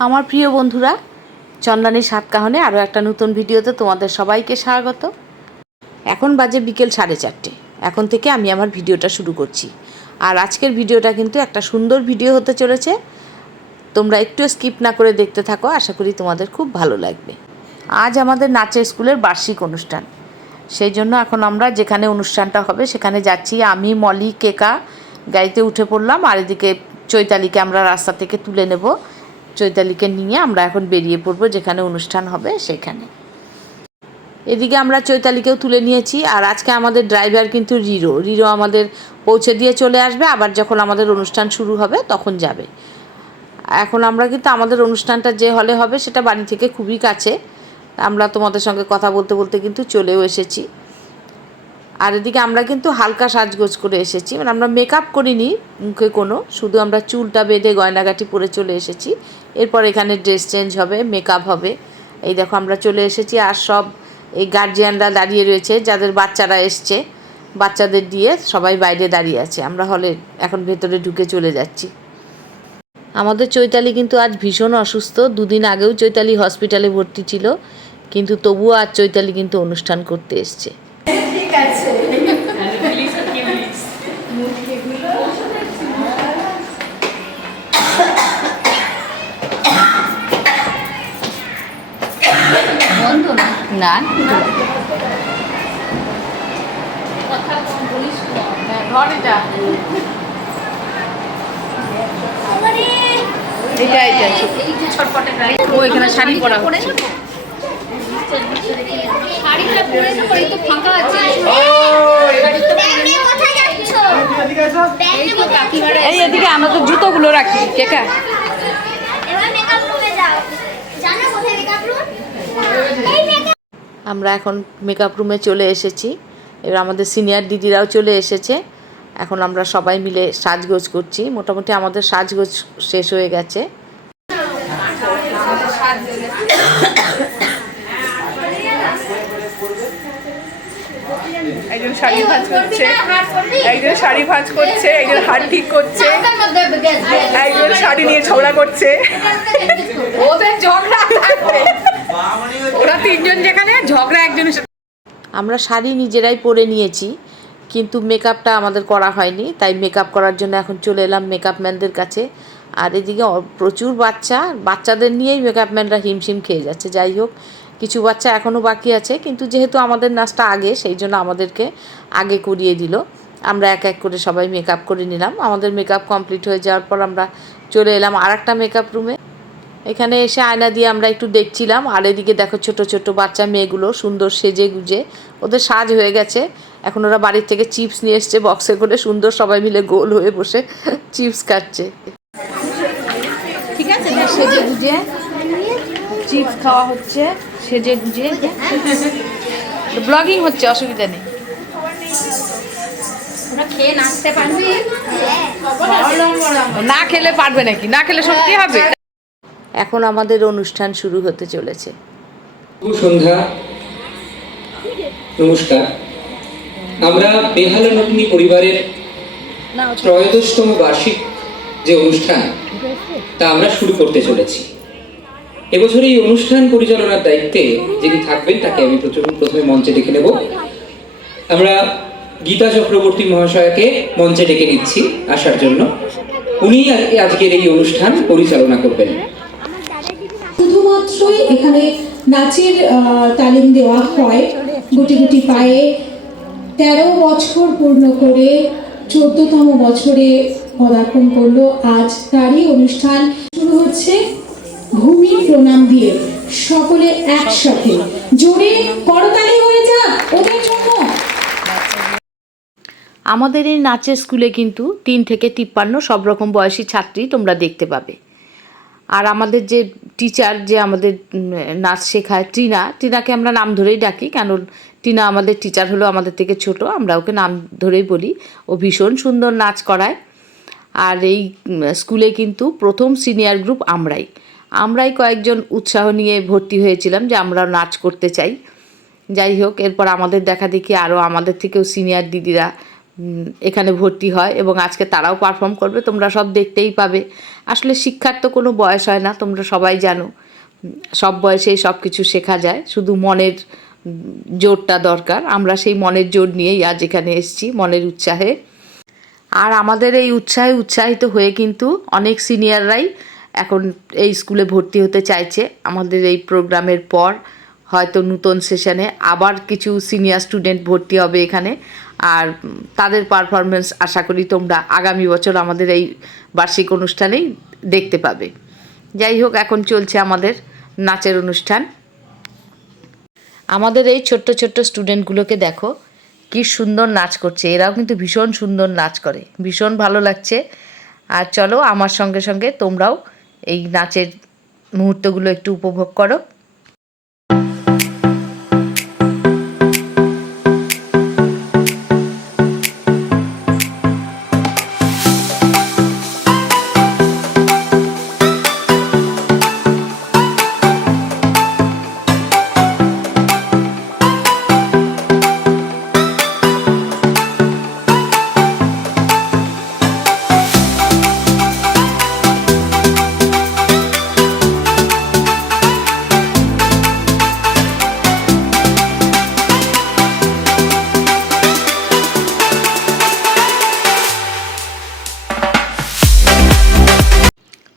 আমার প্রিয় বন্ধুরা, চন্দ্রানীর সাত কাহনে আরও একটা নতুন ভিডিওতে তোমাদের সবাইকে স্বাগত। এখন বাজে বিকেল 4:30। এখন থেকে আমি আমার ভিডিওটা শুরু করছি। আর আজকের ভিডিওটা কিন্তু একটা সুন্দর ভিডিও হতে চলেছে। তোমরা একটু স্কিপ না করে দেখতে থাকো, আশা করি তোমাদের খুব ভালো লাগবে। আজ আমাদের নাচের স্কুলের বার্ষিক অনুষ্ঠান, সেই জন্য এখন আমরা যেখানে অনুষ্ঠানটা হবে সেখানে যাচ্ছি। আমি, মলি, কেকা গাড়িতে উঠে পড়লাম, আর এদিকে চৈতালিকে আমরা রাস্তা থেকে তুলে নেব। চৈতালিকে নিয়ে আমরা এখন বেরিয়ে পড়বো যেখানে অনুষ্ঠান হবে সেখানে। এদিকে আমরা চৈতালিকেও তুলে নিয়েছি। আর আজকে আমাদের ড্রাইভার কিন্তু রিরো আমাদের পৌঁছে দিয়ে চলে আসবে, আবার যখন আমাদের অনুষ্ঠান শুরু হবে তখন যাবে। এখন আমরা কিন্তু আমাদের অনুষ্ঠানটা যে হলে হবে সেটা বাড়ি থেকে খুবই কাছে। আমরা তোমাদের সঙ্গে কথা বলতে বলতে কিন্তু চলেও এসেছি। আর এদিকে আমরা কিন্তু হালকা সাজগোজ করে এসেছি, মানে আমরা মেকআপ করিনি মুখে কোনো, শুধু আমরা চুলটা বেঁধে গয়নাগাটি পরে চলে এসেছি। এরপর এখানে ড্রেস চেঞ্জ হবে, মেকআপ হবে। এই দেখো আমরা চলে এসেছি, আর সব এই গার্জিয়ানরা দাঁড়িয়ে রয়েছে, যাদের বাচ্চারা এসছে বাচ্চাদের দিয়ে সবাই বাইরে দাঁড়িয়ে আছে। আমরা হলে এখন ভেতরে ঢুকে চলে যাচ্ছি। আমাদের চৈতালি কিন্তু আজ ভীষণ অসুস্থ। দুদিন আগেও চৈতালি হসপিটালে ভর্তি ছিল, কিন্তু তবুও আজ চৈতালি কিন্তু অনুষ্ঠান করতে এসছে। না ও এখানে শাড়ি পরা হচ্ছে। এই এদিকে আমাদের জুতোগুলো রাখি কেকা। আমরা এখন মেকআপ রুমে চলে এসেছি। এবার আমাদের সিনিয়র দিদিরাও চলে এসেছে। এখন আমরা সবাই মিলে সাজগোজ করছি। মোটামুটি আমাদের সাজগোজ শেষ হয়ে গেছে। একজন শাড়ি ভাঁজ করছে, একজন শাড়ি ভাঁজ করছে, একজন হাত ঠিক করছে, একজন শাড়ি নিয়ে ঝগড়া করছে। ওদের ঝগড়া থাকবে, ওরা তিনজন যেখানে ঝগড়া একজনের। আমরা শাড়ি নিজেরাই পরে নিয়েছি, কিন্তু মেকআপটা আমাদের করা হয়নি, তাই মেকআপ করার জন্য এখন চলে এলাম মেকআপ ম্যানদের কাছে। আর এদিকে প্রচুর বাচ্চাদের নিয়েই মেকআপ ম্যানরা হিমশিম খেয়ে যাচ্ছে। যাই হোক, কিছু বাচ্চা এখনও বাকি আছে, কিন্তু যেহেতু আমাদের নাচটা আগে, সেই জন্য আমাদেরকে আগে করিয়ে দিল। আমরা এক এক করে সবাই মেকআপ করে নিলাম। আমাদের মেকআপ কমপ্লিট হয়ে যাওয়ার পর আমরা চলে এলাম আর একটা মেকআপ রুমে। এখানে এসে আয়না দিয়ে আমরা একটু দেখছিলাম। আর এদিকে দেখো ছোট ছোট বাচ্চা মেয়েগুলো সুন্দর সেজে গুজে, ওদের সাজ হয়ে গেছে। এখন ওরা বাড়ির থেকে চিপস নিয়ে এসছে বক্সে করে, সুন্দর সবাই মিলে গোল হয়ে বসে চিপস খাচ্ছে। ঠিক আছে, সেজে গুজে চিপস খাওয়া হচ্ছে, সেজে গুজে ব্লগিং হচ্ছে, অসুবিধা নেই। না খেলে পারবে নাকি? না খেলে সব কি হবে? এখন আমাদের অনুষ্ঠান শুরু হতে চলেছে। সন্ধ্যা, নমস্কার। আমরা বেহালা নতুনি পরিবারের 13তম বার্ষিক যে অনুষ্ঠান তা আমরা শুরু করতে চলেছি। এবছর এই অনুষ্ঠান পরিচালনার দায়িত্বে যিনি থাকবেন তাকে আমি প্রথমে মঞ্চে ডেকে নেব। আমরা গীতা চক্রবর্তী মহাশয়কে মঞ্চে ডেকে নিচ্ছি আসার জন্য। উনি আজকের এই অনুষ্ঠান পরিচালনা করবেন। শুধুমাত্রই এখানে নাচের তালিম দেওয়া হয়। গুটি গুটি পায়ে 13 বছর পূর্ণ করে 14তম বছরে পদার্পণ করলো আজ। তারই অনুষ্ঠান শুরু হচ্ছে ভূমির প্রণাম দিয়ে। সকলে একসাথে জোরে করতালি হয়ে যাক ওদের জন্য। আমাদের এই নাচের স্কুলে কিন্তু 3 থেকে 53 সব রকম বয়সী ছাত্রী তোমরা দেখতে পাবে। আর আমাদের যে টিচার, যে আমাদের নাচ শেখায়, টিনাকে আমরা নাম ধরেই ডাকি, কারণ টিনা আমাদের টিচার হলো আমাদের থেকে ছোট, আমরা ওকে নাম ধরেই বলি। ও ভীষণ সুন্দর নাচ করায়। আর এই স্কুলে কিন্তু প্রথম সিনিয়র গ্রুপ আমরাই কয়েকজন উৎসাহ নিয়ে ভর্তি হয়েছিলাম যে আমরা নাচ করতে চাই। যাই হোক, এরপর আমাদের দেখা দেখি আরও আমাদের থেকেও সিনিয়র দিদিরা এখানে ভর্তি হয় এবং আজকে তারাও পারফর্ম করবে, তোমরা সব দেখতেই পাবে। আসলে শিক্ষার তো কোনো বয়স হয় না, তোমরা সবাই জানো। সব বয়সেই সব কিছু শেখা যায়, শুধু মনের জোরটা দরকার। আমরা সেই মনের জোর নিয়েই আজ এখানে এসেছি, মনের উৎসাহে। আর আমাদের এই উৎসাহে উৎসাহিত হয়ে কিন্তু অনেক সিনিয়ররাই এখন এই স্কুলে ভর্তি হতে চাইছে। আমাদের এই প্রোগ্রামের পর হয়তো নতুন সেশনে আবার কিছু সিনিয়র স্টুডেন্ট ভর্তি হবে এখানে। আর তাদের পারফরমেন্স আশা করি তোমরা আগামী বছর আমাদের এই বার্ষিক অনুষ্ঠানেই দেখতে পাবে। যাই হোক, এখন চলছে আমাদের নাচের অনুষ্ঠান। আমাদের এই ছোট্ট ছোট্ট স্টুডেন্টগুলোকে দেখো কি সুন্দর নাচ করছে, এরাও কিন্তু ভীষণ সুন্দর নাচ করে, ভীষণ ভালো লাগছে। আর চলো আমার সঙ্গে সঙ্গে তোমরাও এই নাচের মুহূর্তগুলো একটু উপভোগ করো।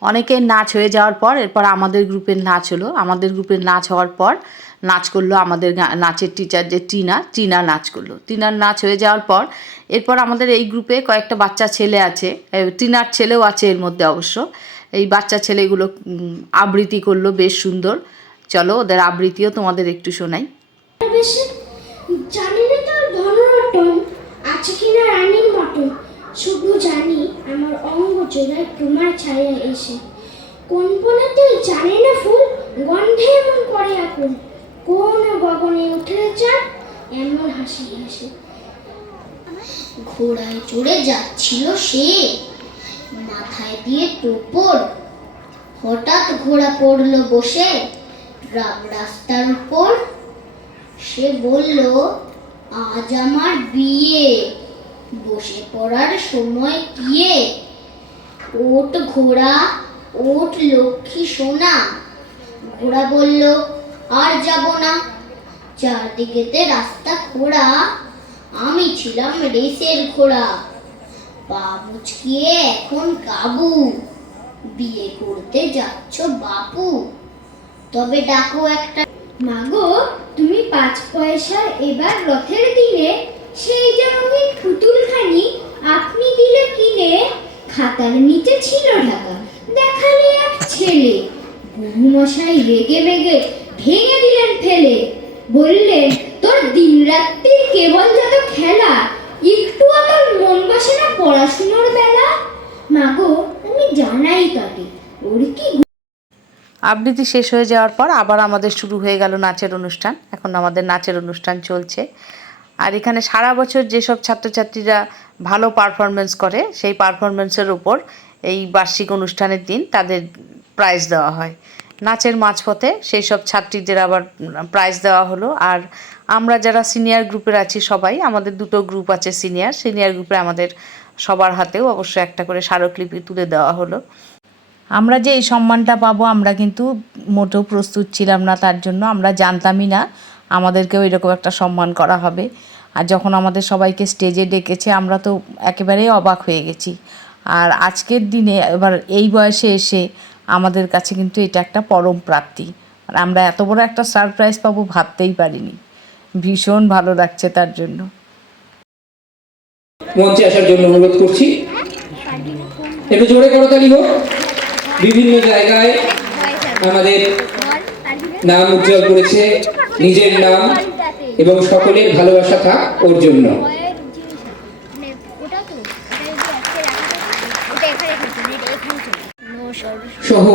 অনেকের নাচ হয়ে যাওয়ার পর এরপর আমাদের গ্রুপের নাচ হলো। আমাদের গ্রুপের নাচ হওয়ার পর নাচ করলো আমাদের নাচের টিচার যে টিনা নাচ করলো। টিনার নাচ হয়ে যাওয়ার পর এরপর আমাদের এই গ্রুপে কয়েকটা বাচ্চা ছেলে আছে, টিনার ছেলেও আছে এর মধ্যে অবশ্য। এই বাচ্চা ছেলেগুলো আবৃত্তি করলো বেশ সুন্দর। চলো ওদের আবৃত্তিও তোমাদের একটু শোনাই। জানি না তোর ধনরটন আছে কিনা রানীর মতন, শুধু জানি আমার অঙ্গ জোড়ায় তোমার ছায়া এসে। কোন বনেতে জানে না ফুল গন্ধে এমন করে আকুল, কোন গগনে উঠে চাঁদ এমন হাসি হাসি। ঘোড়ায় চড়ে যাচ্ছিল সে, মাথায় দিয়ে টোপর, হঠাৎ ঘোড়া পড়লো বসে রাস্তার উপর। সে বলল আজ আমার বিয়ে, বসে পড়ার সময় গিয়ে। ওঠ ঘোড়া ওঠ লক্ষ্মী সোনা, ঘোড়া বলল আর যাব না। চারদিকেতে রাস্তা খোঁড়া, আমি ছিলাম রেসের ঘোড়া। পা মুচকিয়ে এখন কাবু, বিয়ে করতে যাচ্ছ বাপু, তবে ডাকো একটা। মাগো তুমি 5 পয়সা এবার রথের দিনে, সেই যে রঙিন পুতুলখানি আপনি দিলে কিনে। খাতার নিচে ছিল ঢাকা, দেখালে এক ছেলে। গুরুমশাই রেগে মেগে ভেঙে দিলেন ফেলে, বললেন তোর দিন রাত্রি কেবল যত খেলা, একটু আমার মন বসে না পড়াশুনোর বেলা। মাগো আমি জানাই তাকে ওর কি। আবৃত্তি শেষ হয়ে যাওয়ার পর আবার আমাদের শুরু হয়ে গেল নাচের অনুষ্ঠান। এখন আমাদের নাচের অনুষ্ঠান চলছে। আর এখানে সারা বছর যেসব ছাত্রছাত্রীরা ভালো পারফরমেন্স করে সেই পারফরমেন্সের উপর এই বার্ষিক অনুষ্ঠানের দিন তাদের প্রাইজ দেওয়া হয়। নাচের মাঝপথে সেই সব ছাত্রীদের আবার প্রাইজ দেওয়া হলো। আর আমরা যারা সিনিয়র গ্রুপের আছি সবাই, আমাদের 2টো গ্রুপ আছে সিনিয়র গ্রুপে আমাদের সবার হাতেও অবশ্য একটা করে স্মারকলিপি তুলে দেওয়া হলো। আমরা যে এই সম্মানটা পাবো আমরা কিন্তু মোটেও প্রস্তুত ছিলাম না তার জন্য, আমরা জানতামই না আমাদেরকেও এরকম একটা সম্মান করা হবে। আর যখন আমাদের সবাইকে স্টেজে ডেকেছে আমরা তো একেবারেই অবাক হয়ে গেছি। আর আজকের দিনে এবার এই বয়সে এসে আমাদের কাছে কিন্তু এটা একটা পরম প্রাপ্তি। আর আমরা এত বড় একটা সারপ্রাইজ পাবো ভাবতেই পারিনি, ভীষণ ভালো লাগছে তার জন্য। মঞ্চে আসার জন্য অনুরোধ করছি, একটু জোরে করতালি হোক। বিভিন্ন জায়গায় আমাদের নাম উজ্জ্বল করেছে, নিজের নাম এবং সকলের ভালোবাসা থাক ওর জন্য। সহ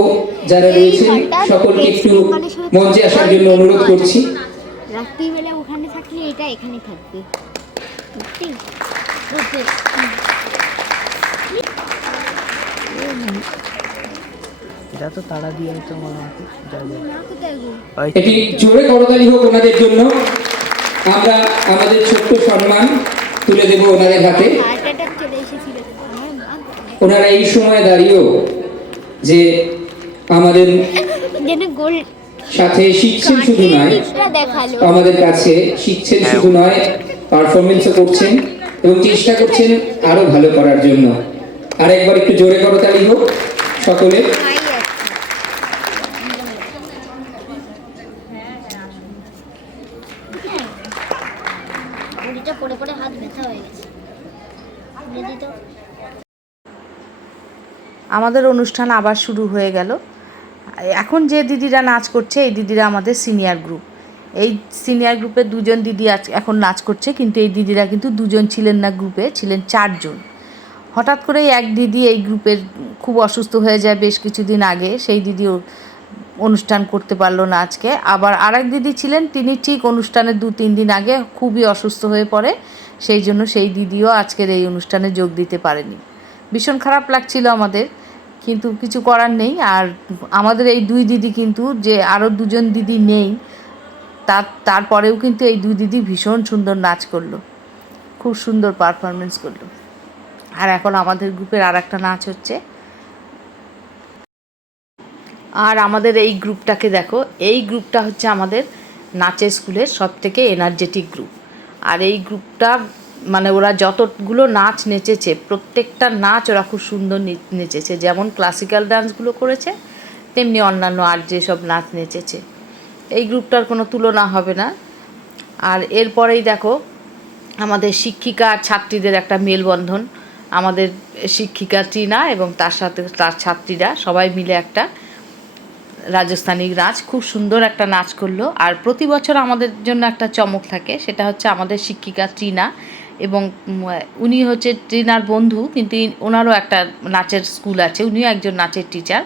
যারা রয়েছেন সকলকে একটু মঞ্চে আসার জন্য অনুরোধ করছি। রাত্রিবেলা ওখানে থাকলে এটা এখানে থাকবে। এটা তো তাড়া দিয়ে তো এটি জোরে করতালি হোক ওনাদের জন্য। আমরা আমাদের ছোট্ট সম্মান তুলে দেব ওনাদের হাতে। ওনারা এই সময় দাঁড়িয়েও যে আমাদের সাথে শিখছেন শুধু নয়, আমাদের কাছে শিখছেন শুধু নয়, পারফরমেন্সও করছেন এবং চেষ্টা করছেন আরো ভালো করার জন্য। আরেকবার একটু জোরে করতালি হোক সকলে। আমাদের অনুষ্ঠান আবার শুরু হয়ে গেল। এখন যে দিদিরা নাচ করছে এই দিদিরা আমাদের সিনিয়র গ্রুপ। এই সিনিয়র গ্রুপের দুজন দিদি এখন নাচ করছে, কিন্তু এই দিদিরা কিন্তু দুজন ছিলেন না, গ্রুপে ছিলেন 4 জন। হঠাৎ করেই এক দিদি এই গ্রুপের খুব অসুস্থ হয়ে যায় বেশ কিছুদিন আগে, সেই দিদিও অনুষ্ঠান করতে পারলো না আজকে। আবার আরেক দিদি ছিলেন, তিনি ঠিক অনুষ্ঠানের 2-3 দিন আগে খুবই অসুস্থ হয়ে পড়ে, সেই জন্য সেই দিদিও আজকের এই অনুষ্ঠানে যোগ দিতে পারেনি। ভীষণ খারাপ লাগছিল আমাদের, কিন্তু কিছু করার নেই। আর আমাদের এই 2 দিদি কিন্তু, যে আরও 2জন দিদি নেই, তারপরেও কিন্তু এই 2 দিদি ভীষণ সুন্দর নাচ করলো, খুব সুন্দর পারফরমেন্স করলো। আর এখন আমাদের গ্রুপের আর একটা নাচ হচ্ছে। আর আমাদের এই গ্রুপটাকে দেখো, এই গ্রুপটা হচ্ছে আমাদের নাচের স্কুলের সবথেকে এনার্জেটিক গ্রুপ। আর এই গ্রুপটা মানে ওরা যতগুলো নাচ নেচেছে, প্রত্যেকটা নাচ ওরা খুব সুন্দর নেচেছে। যেমন ক্লাসিক্যাল ডান্সগুলো করেছে, তেমনি অন্যান্য আর যেসব নাচ নেচেছে, এই গ্রুপটার কোনো তুলনা হবে না। আর এরপরেই দেখো আমাদের শিক্ষিকা আর ছাত্রীদের একটা মেলবন্ধন। আমাদের শিক্ষিকা টিনা এবং তার সাথে তার ছাত্রীরা সবাই মিলে একটা রাজস্থানী নাচ, খুব সুন্দর একটা নাচ করলো। আর প্রতি বছর আমাদের জন্য একটা চমক থাকে, সেটা হচ্ছে আমাদের শিক্ষিকা টিনা এবং উনি হচ্ছে টিনার বন্ধু, কিন্তু ওনারও একটা নাচের স্কুল আছে, উনিও একজন নাচের টিচার।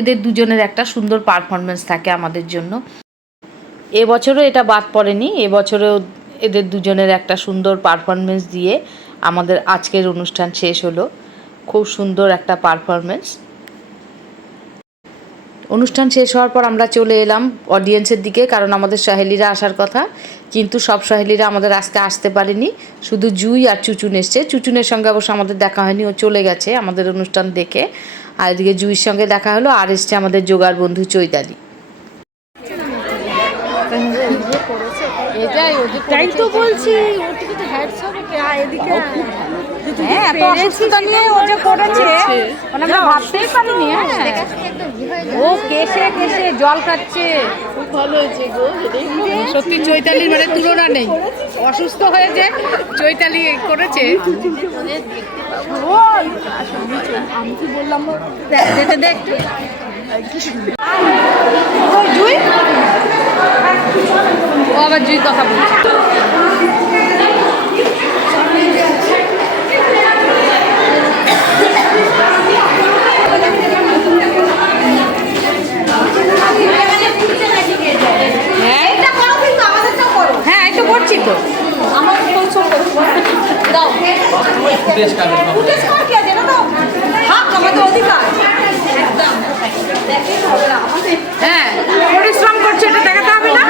এদের দুজনের একটা সুন্দর পারফরমেন্স থাকে আমাদের জন্য। এবছরও এটা বাদ পড়েনি, এবছরেও এদের দুজনের একটা সুন্দর পারফরমেন্স দিয়ে আমাদের আজকের অনুষ্ঠান শেষ হলো। খুব সুন্দর একটা পারফরমেন্স। অনুষ্ঠান শেষ হওয়ার পর আমরা চলে এলাম অডিয়েন্সের দিকে, কারণ আমাদের সহেলিরা আসার কথা, কিন্তু সব সহেলিরা আমাদের আজকে আসতে পারেনি। শুধু জুই আর চুচুন এসছে। চুচুনের সঙ্গে অবশ্য আমাদের দেখা হয়নি, ও চলে গেছে আমাদের অনুষ্ঠান দেখে। আর এদিকে জুইয়ের সঙ্গে দেখা হলো, আর এসছে আমাদের যোগার বন্ধু চৈতালি। তাই তো বলছি, ওটিকে তো হ্যাটস হবে এদিকে। হ্যাঁ, এত অসুস্থতা নিয়ে ও যে করেছে মানে আমরা ভাবতেই পারিনি। হ্যাঁ, ও কেসে কেসে জল খাচ্ছে, খুব ভালো হয়েছে গো। সত্যি চৈতালির মানে তুলনা নেই। অসুস্থ হয়ে যে চৈতালি করেছে। আমি কি বললাম, যেতে দেখ জুই, ও আবার জুই কথা বলছে। হ্যাঁ, এই তো করছি তো। হ্যাঁ, পরিশ্রম করছে, এটা দেখাতে হবে না।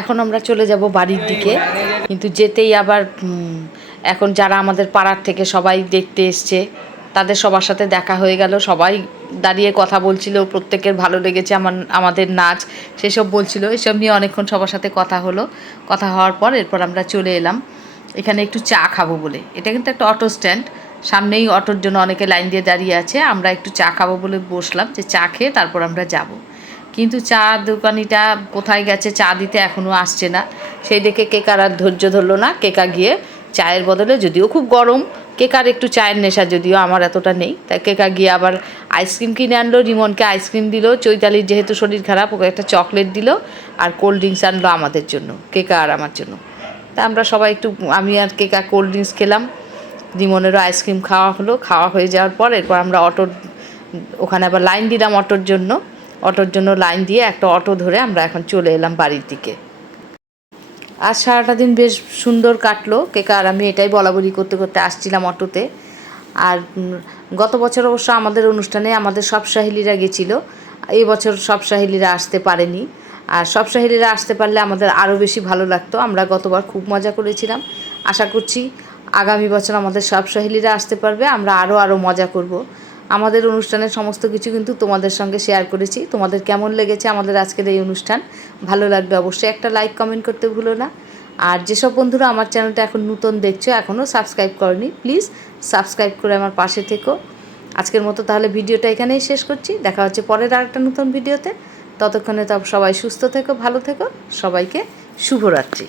এখন আমরা চলে যাব বাড়ির দিকে, কিন্তু যেতেই আবার এখন যারা আমাদের পাড়ার থেকে সবাই দেখতে এসছে, তাদের সবার সাথে দেখা হয়ে গেল। সবাই দাঁড়িয়ে কথা বলছিল, প্রত্যেকের ভালো লেগেছে আমাদের নাচ, সেসব বলছিল। এসব নিয়ে অনেকক্ষণ সবার সাথে কথা হলো। কথা হওয়ার পর এরপর আমরা চলে এলাম এখানে একটু চা খাবো বলে। এটা কিন্তু একটা অটো স্ট্যান্ড, সামনেই অটোর জন্য অনেকে লাইন দিয়ে দাঁড়িয়ে আছে। আমরা একটু চা খাবো বলে বসলাম, যে চা খেয়ে তারপর আমরা যাব। কিন্তু চা দোকানিটা কোথায় গেছে, চা দিতে এখনও আসছে না। সেই দেখে কেকার আর ধৈর্য ধরলো না। কেকা গিয়ে চায়ের বদলে, যদিও খুব গরম, কেকার একটু চায়ের নেশা, যদিও আমার এতটা নেই, তাই কেকা গিয়ে আবার আইসক্রিম কিনে আনলো। রিমনকে আইসক্রিম দিল, চৈতালির যেহেতু শরীর খারাপ ওকে একটা চকলেট দিল, আর কোল্ড ড্রিঙ্কস আনলো আমাদের জন্য, কেকা আর আমার জন্য। তা আমরা সবাই একটু, আমি আর কেকা কোল্ড ড্রিঙ্কস খেলাম, রিমনেরও আইসক্রিম খাওয়া হলো। খাওয়া হয়ে যাওয়ার পর এরপর আমরা ওখানে আবার লাইন দিলাম অটোর জন্য লাইন দিয়ে একটা অটো ধরে আমরা এখন চলে এলাম বাড়ির দিকে। আজ সারাটা দিন বেশ সুন্দর কাটলো। কেকা আর আমি এটাই বলাবলি করতে করতে আসছিলাম অটোতে। আর গত বছর অবশ্য আমাদের অনুষ্ঠানে আমাদের সব সহেলিরা গেছিলো, এই বছর সব সহেলিরা আসতে পারেনি। আর সব সহেলিরা আসতে পারলে আমাদের আরও বেশি ভালো লাগতো। আমরা গতবার খুব মজা করেছিলাম। আশা করছি আগামী বছর আমাদের সব সহেলিরা আসতে পারবে, আমরা আরও মজা করব। আমাদের অনুষ্ঠানের সমস্ত কিছু কিন্তু তোমাদের সঙ্গে শেয়ার করেছি। তোমাদের কেমন লেগেছে আমাদের আজকের এই অনুষ্ঠান? ভালো লাগবে অবশ্যই একটা লাইক কমেন্ট করতে ভুলো না। আর যেসব বন্ধুরা আমার চ্যানেলটা এখন নতুন দেখছো, এখনও সাবস্ক্রাইব করনি, প্লিজ সাবস্ক্রাইব করে আমার পাশে থেকো। আজকের মতো তাহলে ভিডিওটা এখানেই শেষ করছি। দেখা হচ্ছে পরের আরেকটা নতুন ভিডিওতে। ততক্ষণে তো সবাই সুস্থ থেকো, ভালো থেকো। সবাইকে শুভরাত্রি।